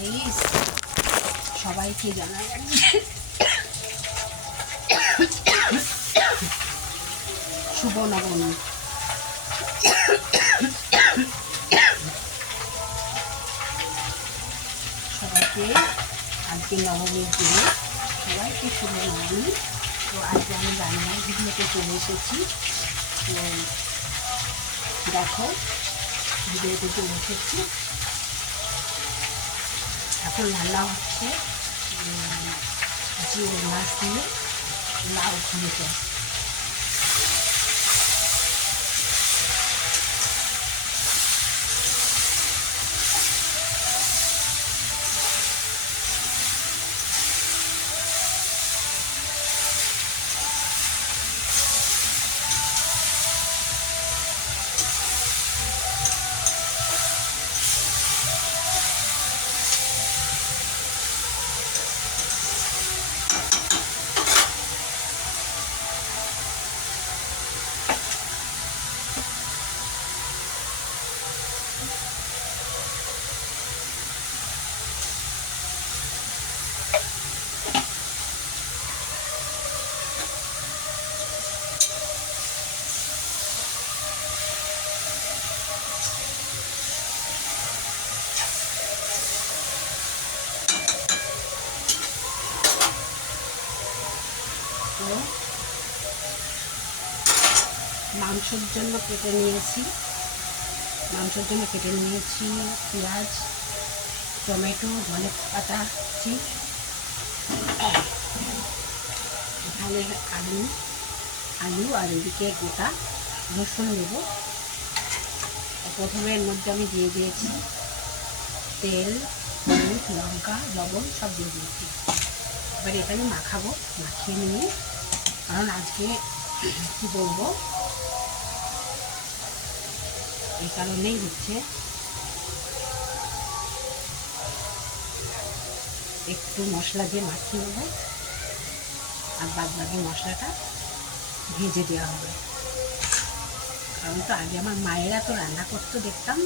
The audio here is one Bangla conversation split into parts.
গাইস, সবাইকে জানাই শুভ নবমী। সবাইকে আজকে নবমীর দিনে সবাইকে শুভ নবমী। তো আজকে আমি রান্নার ভিডিওতে চলে এসেছি। তো দেখো, ভিডিওতে চলে এসেছি। এখন রান্না হচ্ছে জিওল মাছ দিয়ে লাউ ঘুমিতে। মাংসের জন্য কেটে নিয়েছি পেঁয়াজ, টমেটো, ধনে পাতা, এখানে আলু আর এদিকে গোটা রসুন দেব। প্রথমে এর মধ্যে আমি দিয়ে দিয়েছি তেল, হলুদ, লঙ্কা, লবণ সব দিয়ে দিয়েছি। এবার এটা আমি মাখিয়ে নিয়ে, কারণ আজকে কী বলবো, এই কারণেই হচ্ছে একটু মশলা দিয়ে মাখিয়ে নেবো, আর বাদ বাকি মশলাটা ভেজে দেওয়া হবে। কারণ তো আগে আমার মায়েরা তো রান্না করতে দেখতাম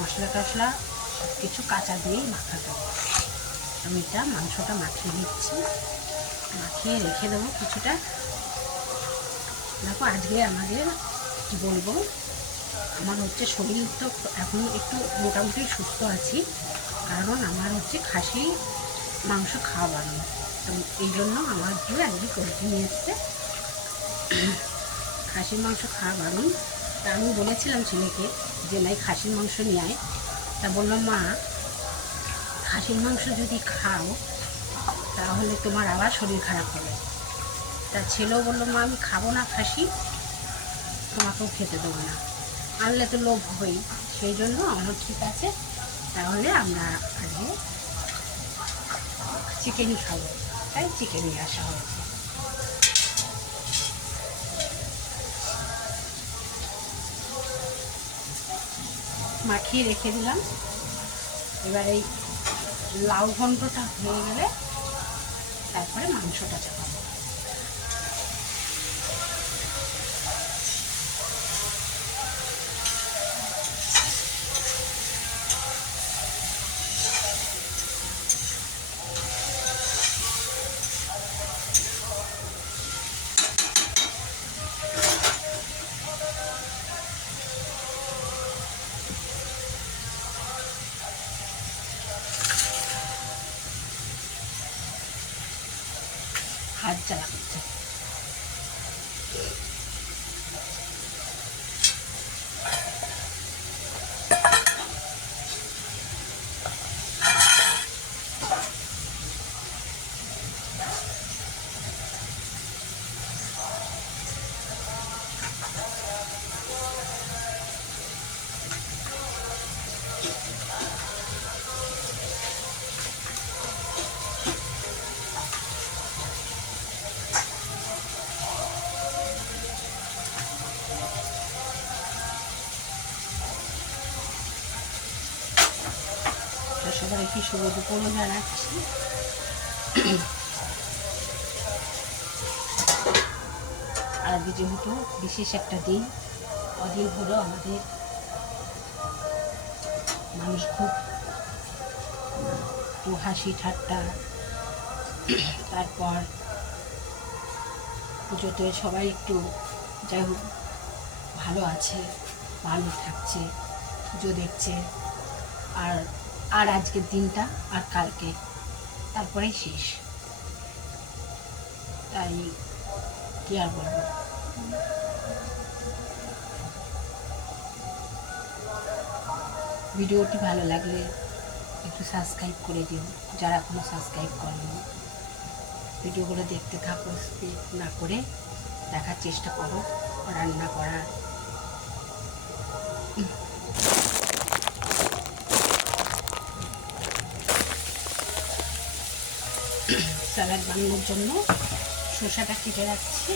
মশলা টশলা সব কিছু কাঁচা দিয়েই মাখাতো। আমি এটা মাংসটা মাখিয়ে নিচ্ছি, মাখিয়ে রেখে দেবো কিছুটা। দেখো, আজকে আমাদের কী বলবো, আমার হচ্ছে শরীর তো এখন একটু মোটামুটি সুস্থ আছি, কারণ আমার হচ্ছে খাসি মাংস খাওয়া বারণ। তো এই জন্য আমার কেউ একদিন করে নিয়ে এসছে খাসির মাংস খাওয়া বারণ। তা আমি বলেছিলাম ছেলেকে যে নাই খাসির মাংস নিয়ে আয়। তা বললো, মা খাসির মাংস যদি খাও তাহলে তোমার আবার শরীর খারাপ হবে। তা ছেলেও বললো, মা আমি খাবো না খাসি, তোমাকেও খেতে দেবো না, আনলে তো লোভ হই। সেই জন্য আমার ঠিক আছে, তাহলে আমরা আজকে চিকেনই খাবো, তাই চিকেন নিয়ে আসা হয়েছে। মাখিয়ে রেখে দিলাম। এবার এই লাউ ঘন্টটা হয়ে গেলে তারপরে মাংসটা চাপাবো। হাত জ্বালা করছে। সবাইকে শুভ দুপুরও জানাচ্ছি। আর আজকে যেহেতু বিশেষ একটা দিন, কদিন হলো আমাদের মানুষ খুব একটু হাসি ঠাট্টা, তারপর পুজোতে সবাই একটু যাই হোক ভালো আছে, ভালো থাকছে, পুজো দেখছে। আর আর আজকের দিনটা আর কালকে, তারপরেই শেষ। তাই কি আর বলবো। ভিডিওটি ভালো লাগলে একটু সাবস্ক্রাইব করে দিও, যারা এখনো সাবস্ক্রাইব করেনি। ভিডিওগুলো দেখতে থাকো, স্কিপ না করে দেখার চেষ্টা করো রান্না করার। স্যালাড বানানোর জন্য শসাটা কেটে রাখছি।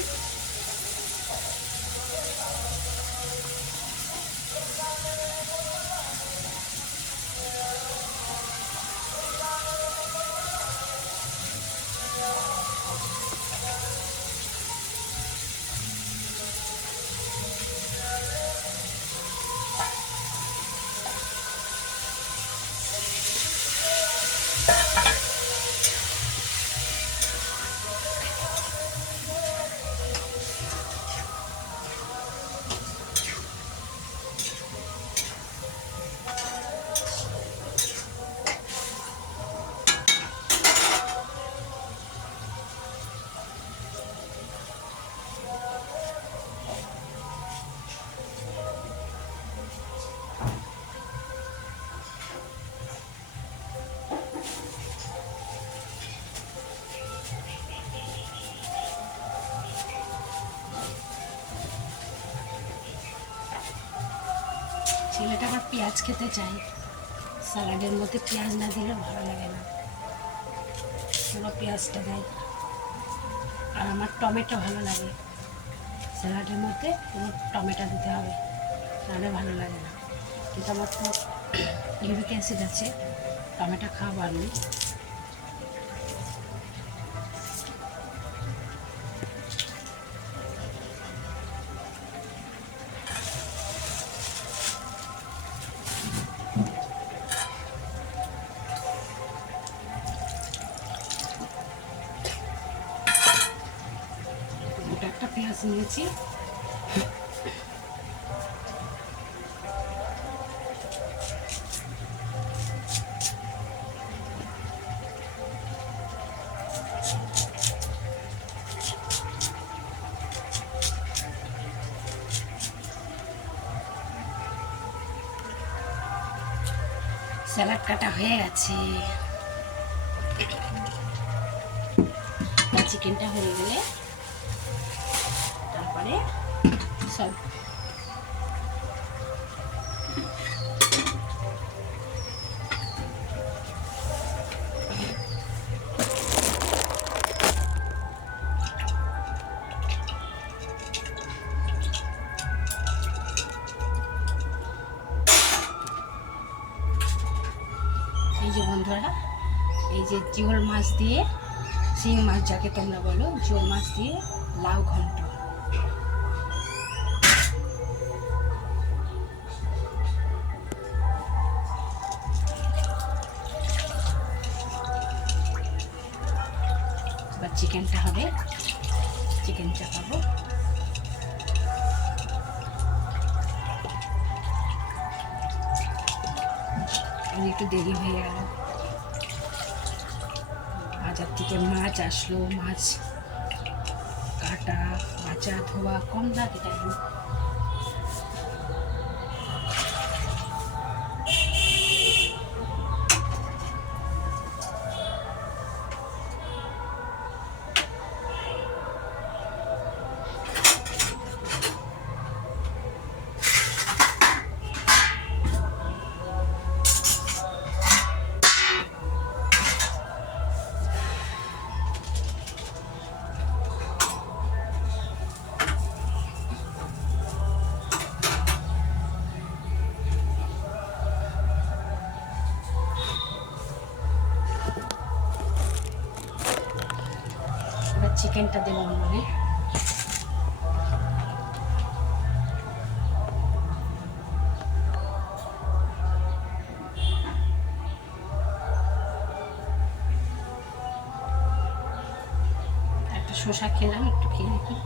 ছেলেটা আবার পেঁয়াজ খেতে চাই, স্যালাডের মধ্যে পেঁয়াজ না দিলে ভালো লাগে না, পুরো পেঁয়াজটা দেয়। আর আমার টমেটো ভালো লাগে, স্যালাডের মধ্যে পুরো টমেটো দিতে হবে, নাহলে ভালো লাগে না। কিন্তু আমার তো ইউরিক অ্যাসিড আছে, টমেটো খাওয়া আমি। একটা পেঁয়াজ নিয়েছি, স্যালাড কাটা হয়ে গেছে। চিকেনটা হয়ে গেলে তারপরে সব এই যে বন্ধুরা, এই যে জিওল মাছ দিয়ে, শিং মাছ যাকে তোমরা বলো, জিওল মাছ দিয়ে লাউ ঘন্ট। এবার চিকেনটা হবে, চিকেন চাপাবো। একটু দেরি হয়ে গেল, বাজার থেকে মাছ আসলো, মাছ কাটা, বাঁচা, ধোয়া কম লাগে টাইম। চিকেনটা দেবো মানে শসা খেলাম, একটু খেয়ে দেখি।